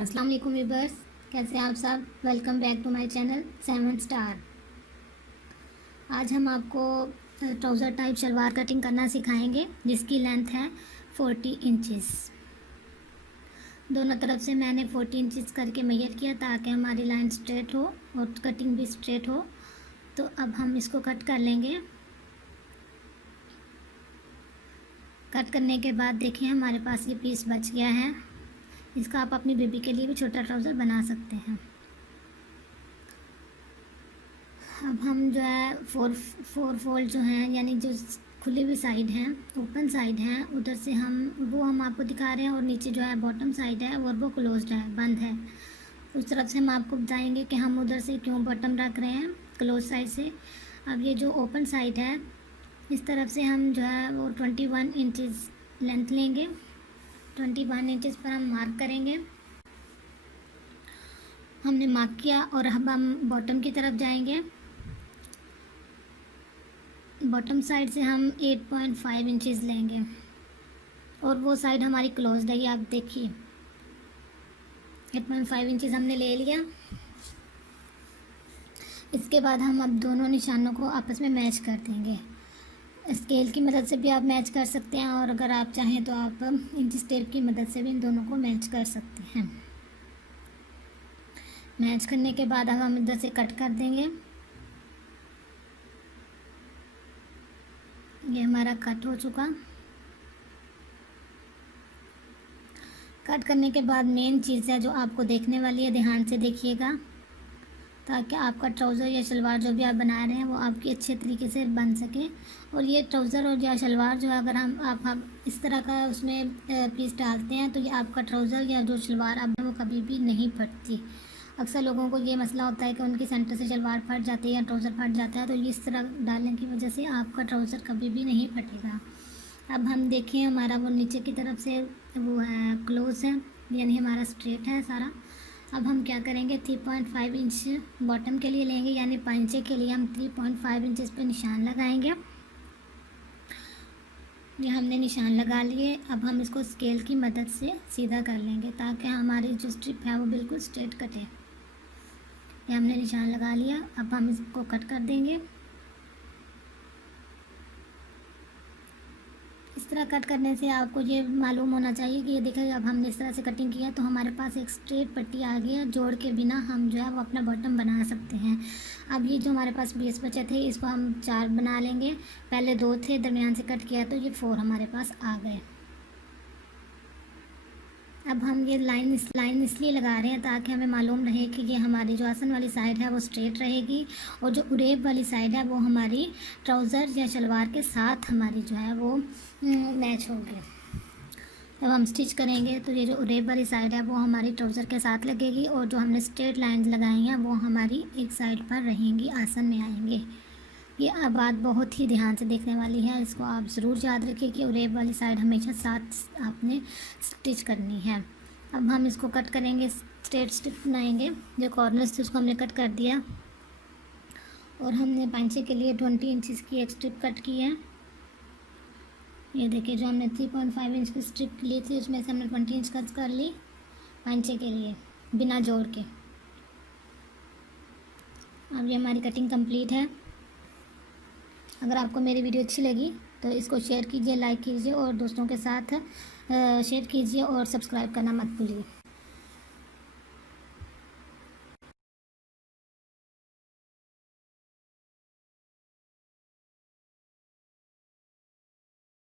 अस्सलाम वालेकुम व्यूअर्स, कैसे हैं आप सब। Welcome back to my channel 7 star. आज हम आपको ट्राउज़र टाइप शलवार कटिंग करना सिखाएंगे जिसकी लेंथ है 40 इंचेस। दोनों तरफ से मैंने 40 इंचेस करके मेजर किया ताकि हमारी लाइन स्ट्रेट हो और कटिंग भी स्ट्रेट हो। तो अब हम इसको कट कर लेंगे। कट करने के बाद देखिए हमारे पास ये पीस बच गया है। इसका आप अपनी बेबी के लिए भी छोटा ट्राउज़र बना सकते हैं। अब हम जो है फोर फोल्ड जो हैं, यानी जो खुली हुई साइड हैं, ओपन साइड हैं, उधर से हम आपको दिखा रहे हैं, और नीचे जो है बॉटम साइड है और वो क्लोज्ड है, बंद है। उस तरफ से हम आपको बताएंगे कि हम उधर से क्यों बॉटम रख रहे हैं, क्लोज साइड से। अब ये जो ओपन साइड है, इस तरफ से हम जो है वो 21 इंचज़ लेंथ लेंगे। 21 इंचज़ पर हम मार्क करेंगे। हमने मार्क किया और अब हम बॉटम की तरफ जाएंगे। बॉटम साइड से हम 8.5 इंचज़ लेंगे और वो साइड हमारी क्लोज्ड है, ये आप देखिए। 8.5 इंचज़ हमने ले लिया। इसके बाद हम अब दोनों निशानों को आपस में मैच कर देंगे। स्केल की मदद से भी आप मैच कर सकते हैं, और अगर आप चाहें तो आप इंच टेप की मदद से भी इन दोनों को मैच कर सकते हैं। मैच करने के बाद अब हम इधर से कट कर देंगे। ये हमारा कट हो चुका। कट करने के बाद मेन चीज़ है जो आपको देखने वाली है, ध्यान से देखिएगा ताकि आपका ट्राउज़र या शलवार जो भी आप बना रहे हैं वो आपकी अच्छे तरीके से बन सके। और ये ट्राउज़र और या शलवार जो है, अगर आप इस तरह का उसमें पीस डालते हैं तो ये आपका ट्राउज़र या जो शलवार आप वो कभी भी नहीं फटती। अक्सर लोगों को ये मसला होता है कि उनकी सेंटर से शलवार फट जाती है या ट्राउज़र फट जाता है, तो इस तरह डालने की वजह से आपका ट्राउज़र कभी भी नहीं फटेगा। अब हम देखें हमारा वो नीचे की तरफ से वो है क्लोज है, यानी हमारा स्ट्रेट है सारा। अब हम क्या करेंगे, 3.5 इंच बॉटम के लिए लेंगे, यानी पंचे के लिए हम 3.5 इंचज़ पे निशान लगाएंगे। ये हमने निशान लगा लिए। अब हम इसको स्केल की मदद से सीधा कर लेंगे ताकि हमारी जो स्ट्रिप है वो बिल्कुल स्ट्रेट कटे। ये हमने निशान लगा लिया। अब हम इसको कट कर देंगे। इस तरह कट करने से आपको ये मालूम होना चाहिए कि ये देखिए, अब हमने इस तरह से कटिंग किया तो हमारे पास एक स्ट्रेट पट्टी आ गई है। जोड़ के बिना हम जो है वो अपना बॉटम बना सकते हैं। अब ये जो हमारे पास पीस बचे थे इसको हम 4 बना लेंगे। पहले 2 थे, दरमियान से कट किया तो ये 4 हमारे पास आ गए। अब हम ये लाइन इसलिए लगा रहे हैं ताकि हमें मालूम रहे कि ये हमारी जो आसन वाली साइड है वो स्ट्रेट रहेगी, और जो उरेब वाली साइड है वो हमारी ट्राउज़र या शलवार के साथ हमारी जो है वो मैच होगी। जब हम स्टिच करेंगे तो ये जो उरेब वाली साइड है वो हमारी ट्राउज़र के साथ लगेगी, और जो हमने स्ट्रेट लाइंस लगाई हैं वो हमारी एक साइड पर रहेंगी, आसन में आएंगे। ये बात बहुत ही ध्यान से देखने वाली है, इसको आप ज़रूर याद रखिए कि उरेब वाली साइड हमेशा साथ आपने स्टिच करनी है। अब हम इसको कट करेंगे, स्ट्रेट स्ट्रिप बनाएंगे। जो कॉर्नर्स थे उसको हमने कट कर दिया, और हमने पंचे के लिए 20 इंचज़ की एक स्ट्रिप कट की है। ये देखिए, जो हमने 3.5 इंच की स्ट्रिप ली थी उसमें से हमने 20 इंच कट कर ली पंचे के लिए बिना जोड़ के। अब ये हमारी कटिंग कंप्लीट है। अगर आपको मेरी वीडियो अच्छी लगी तो इसको शेयर कीजिए, लाइक कीजिए और दोस्तों के साथ शेयर कीजिए, और सब्सक्राइब करना मत भूलिए।